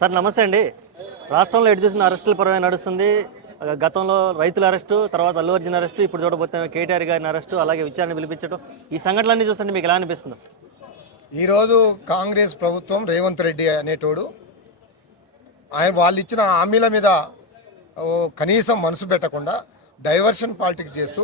Sir నమస్తే అండి. రాష్ట్రంలో ఎటు చూసిన అరెస్టుల పర్వే నడుస్తుంది. గతంలో రైతుల అరెస్టు, తర్వాత అల్లు అర్జున్ అరెస్టు, ఇప్పుడు చూడబోతే కేటీఆర్ గారిని అరెస్టు, అలాగే విచారణ పిలిపించడం, ఈ సంఘటనలన్నీ చూస్తుంటే మీకు ఎలా అనిపిస్తుంది? ఈరోజు కాంగ్రెస్ ప్రభుత్వం రేవంత్ రెడ్డి అనేటోడు వాళ్ళు ఇచ్చిన హామీల మీద కనీసం మనసు పెట్టకుండా డైవర్షన్ పాలిటిక్స్ చేస్తూ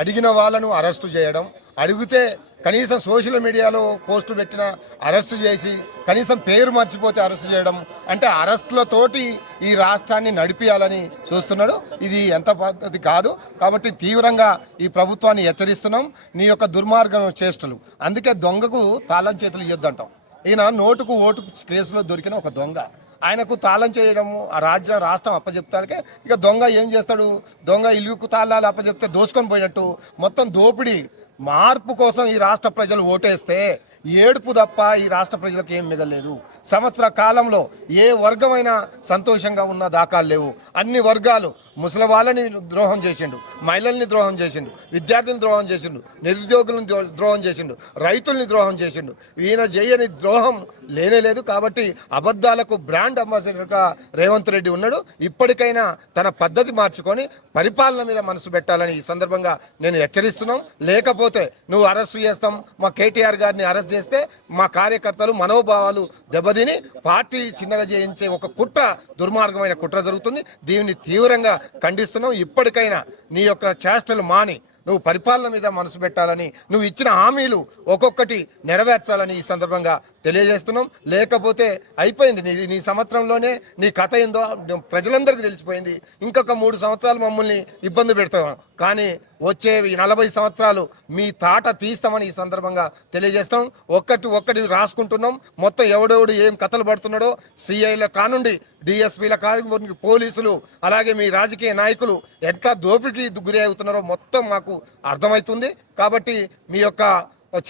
అడిగిన వాళ్ళను అరెస్టు చేయడం, అడిగితే కనీసం సోషల్ మీడియాలో పోస్టులు పెట్టిన అరెస్టు చేసి కనీసం పేరు మర్చిపోతే అరెస్టు చేయడం, అంటే అరెస్టులతోటి ఈ రాష్ట్రాన్ని నడిపియాలని చూస్తున్నాడు. ఇది ఎంత పద్ధతి కాదు. కాబట్టి తీవ్రంగా ఈ ప్రభుత్వాన్ని హెచ్చరిస్తున్నాం. నీ యొక్క దుర్మార్గం చేష్టలు. అందుకే దొంగకు తాళం చేతులు ఇవ్వద్దంటాం. ఈయన నోటుకు ఓటు కేసులో దొరికిన ఒక దొంగ. ఆయనకు తాళం చేయడము ఆ రాష్ట్రం అప్పచెప్తానికే ఇక దొంగ ఏం చేస్తాడు? దొంగ ఇల్లుకు తాళాలు అప్పచెప్తే దోసుకొని పోయినట్టు మొత్తం దోపిడీ. మార్పు కోసం ఈ రాష్ట్ర ప్రజలు ఓటేస్తే ఏడుపు తప్ప ఈ రాష్ట్ర ప్రజలకు ఏం మిగలేదు. సంవత్సర కాలంలో ఏ వర్గమైనా సంతోషంగా ఉన్న దాఖలు లేవు. అన్ని వర్గాలు ముసలి వాళ్ళని ద్రోహం చేసిండు, మహిళల్ని ద్రోహం చేసిండు, విద్యార్థులను ద్రోహం చేసిండు, నిరుద్యోగులను ద్రోహం చేసిండు, రైతుల్ని ద్రోహం చేసిండు. ఈయన చేయని ద్రోహం లేనేలేదు. కాబట్టి అబద్ధాలకు బ్రాండ్ అంబాసిడర్గా రేవంత్ రెడ్డి ఉన్నాడు. ఇప్పటికైనా తన పద్ధతి మార్చుకొని పరిపాలన మీద మనసు పెట్టాలని ఈ సందర్భంగా నేను హెచ్చరిస్తున్నాం. లేకపోతే నువ్వు అరెస్ట్ చేస్తాం, మా కేటీఆర్ గారిని అరెస్ట్ చేస్తే మా కార్యకర్తలు మనోభావాలు దెబ్బతిని పార్టీ చిన్నగా చేయించే ఒక కుట్ర, దుర్మార్గమైన కుట్ర జరుగుతుంది. దీన్ని తీవ్రంగా ఖండిస్తున్నాం. ఇప్పటికైనా నీ యొక్క చేష్టలు మాని నువ్వు పరిపాలన మీద మనసు పెట్టాలని, నువ్వు ఇచ్చిన హామీలు ఒక్కొక్కటి నెరవేర్చాలని ఈ సందర్భంగా తెలియజేస్తున్నాం. లేకపోతే అయిపోయింది. నీ సంవత్సరంలోనే నీ కథ ఏందో ప్రజలందరికీ తెలిసిపోయింది. ఇంకొక 3 సంవత్సరాలు మమ్మల్ని ఇబ్బంది పెడతాం, కానీ వచ్చే 40 సంవత్సరాలు మీ తాట తీస్తామని ఈ సందర్భంగా తెలియజేస్తాం. ఒక్కటి రాసుకుంటున్నాం. మొత్తం ఎవడెవడు ఏం కథలు పడుతున్నాడో సిఐల కానుండి డిఎస్పీల కానుండి పోలీసులు, అలాగే మీ రాజకీయ నాయకులు ఎట్లా దోపిడీకి గురి అవుతున్నారో మొత్తం మాకు అర్థమవుతుంది. కాబట్టి మీ యొక్క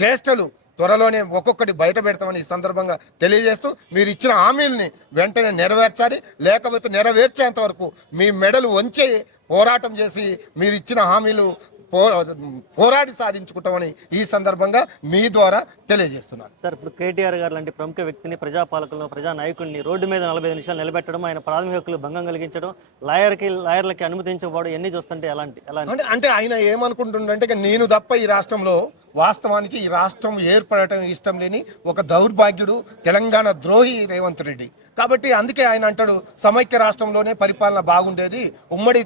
చేష్టలు త్వరలోనే ఒక్కొక్కటి బయట పెడతామని ఈ సందర్భంగా తెలియజేస్తూ మీరు ఇచ్చిన హామీలని వెంటనే నెరవేర్చాలి. లేకపోతే నెరవేర్చేంత వరకు మీ మెడలు వంచి పోరాటం చేసి మీరు ఇచ్చిన హామీలు పోరాడి సాధించుకుంటామని ఈ సందర్భంగా మీ ద్వారా తెలియజేస్తున్నాను. సార్, ఇప్పుడు కేటీఆర్ గారు లాంటి ప్రముఖ వ్యక్తిని, ప్రజాపాలకులను, ప్రజానాయకుల్ని రోడ్డు మీద 45 నిమిషాలు నిలబెట్టడం, ఆయన ప్రాథమిక హక్కులు భంగం కలిగించడం, లాయర్లకి అనుమతించకపోవడం, ఎన్ని చూస్తుంటే అంటే ఆయన ఏమనుకుంటుండంటే నేను తప్ప ఈ రాష్ట్రంలో వాస్తవానికి ఈ రాష్ట్రం ఏర్పడటం ఇష్టం లేని ఒక దౌర్భాగ్యుడు, తెలంగాణ ద్రోహి రేవంత్ రెడ్డి. కాబట్టి అందుకే ఆయన అంటాడు సమైక్య రాష్ట్రంలోనే పరిపాలన బాగుండేది, ఉమ్మడి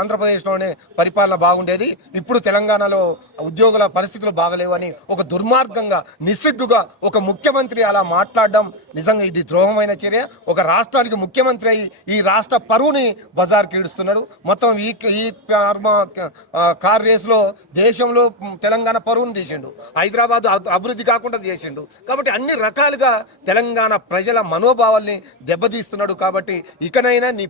ఆంధ్రప్రదేశ్లోనే పరిపాలన బాగుండేది, ఇప్పుడు తెలంగాణలో ఉద్యోగుల పరిస్థితులు బాగలేవని ఒక దుర్మార్గంగా, నిస్సిగ్గుగా ఒక ముఖ్యమంత్రి అలా మాట్లాడడం నిజంగా ఇది ద్రోహమైన చర్య. ఒక రాష్ట్రానికి ముఖ్యమంత్రి అయి ఈ రాష్ట్ర పరువుని బజార్కి ఈడుస్తున్నాడు. మొత్తం ఈ కార్ రేసులో దేశంలో తెలంగాణ పరువుని చేసిండు, హైదరాబాద్ అభివృద్ధి కాకుండా చేసిండు. కాబట్టి అన్ని రకాలుగా తెలంగాణ ప్రజల మనోభావాల్ని దెబ్బతీస్తున్నాడు. కాబట్టి ఇకనైనా నీ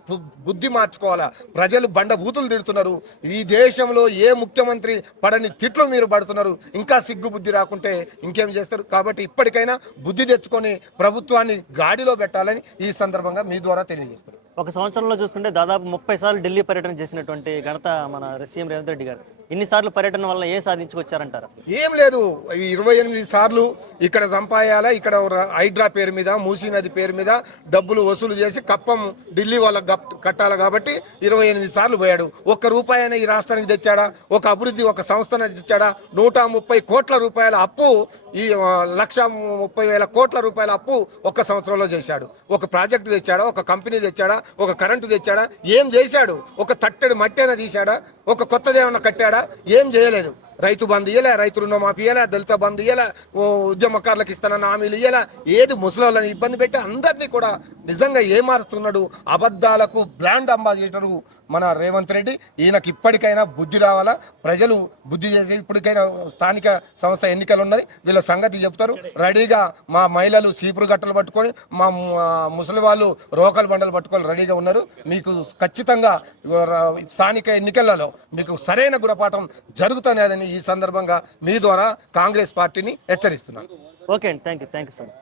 బుద్ధి మార్చుకోవాలా. ప్రజలు బండబూతులు తిడుతున్నారు. ఈ దేశంలో ఏ ముఖ్యమంత్రి పడని తిట్లు మీరు పడుతున్నారు. ఇంకా సిగ్గు బుద్ధి రాకుంటే ఇంకేం చేస్తారు? కాబట్టి ఇప్పటికైనా బుద్ధి తెచ్చుకొని ప్రభుత్వాన్ని గాడిలో పెట్టాలని ఈ సందర్భంగా మీ ద్వారా తెలియజేస్తారు. ఒక సంవత్సరంలో చూస్తుంటే దాదాపు 30 సార్లు ఢిల్లీ పర్యటన చేసినటువంటి ఘనత మన సీఎం రేవంత్ రెడ్డి గారు. ఇన్నిసార్లు పర్యటన వల్ల ఏ సాధించుకొచ్చారంటారు? ఏం లేదు. 28 సార్లు ఇక్కడ సంపాయాలా, ఇక్కడ హైడ్రా పేరు మీద, మూసీ నది పేరు మీద డబ్బులు వసూలు చేసి కప్పం ఢిల్లీ వాళ్ళకి కట్టాలి. కాబట్టి 28 సార్లు పోయాడు. ఒక్క రూపాయి అయినా ఈ రాష్ట్రానికి తెచ్చాడా? ఒక అభివృద్ధి, ఒక సంస్థను తెచ్చాడా? 130 కోట్ల రూపాయల అప్పు, ఈ 1,30,000 కోట్ల రూపాయల అప్పు ఒక్క సంవత్సరంలో చేశాడు. ఒక ప్రాజెక్టు తెచ్చాడా? ఒక కంపెనీ తెచ్చాడా? ఒక కరెంటు తెచ్చాడా? ఏం చేశాడు? ఒక తట్టెడు మట్టేనా తీశాడా? ఒక కొత్తదేమన్నా కట్టాడా? ఏం చేయలేదు. రైతు బంధు ఇయ్యలే, రైతు రుణమాఫీ ఇయ్యలే, దళిత బంధు ఇయ్యలే, ఉద్యమకారులకు ఇస్తానన్న హామీలు ఇయ్యలే. ఏది ముసలిళ్ళని ఇబ్బంది పెట్టి అందరినీ కూడా నిజంగా ఏమారుస్తున్నాడు. అబద్ధాలకు బ్రాండ్ అంబాసిడరు మన రేవంత్ రెడ్డి. ఈయనకి ఇప్పటికైనా బుద్ధి రావాలా. ప్రజలు బుద్ధి చేసి ఇప్పటికైనా స్థానిక సంస్థ ఎన్నికలు ఉన్నాయి, వీళ్ళ సంగతి చెప్తారు. రెడీగా మా మహిళలు సీపురు గట్టలు పట్టుకొని, మా ముసలి వాళ్ళు రోకలు బండలు పట్టుకొని రెడీగా ఉన్నారు. మీకు ఖచ్చితంగా స్థానిక ఎన్నికలలో మీకు సరైన గుణపాఠం జరుగుతున్నదని ఈ సందర్భంగా మీ ద్వారా కాంగ్రెస్ పార్టీని హెచ్చరిస్తున్నాను. ఓకే అండి, థ్యాంక్ యూ సార్.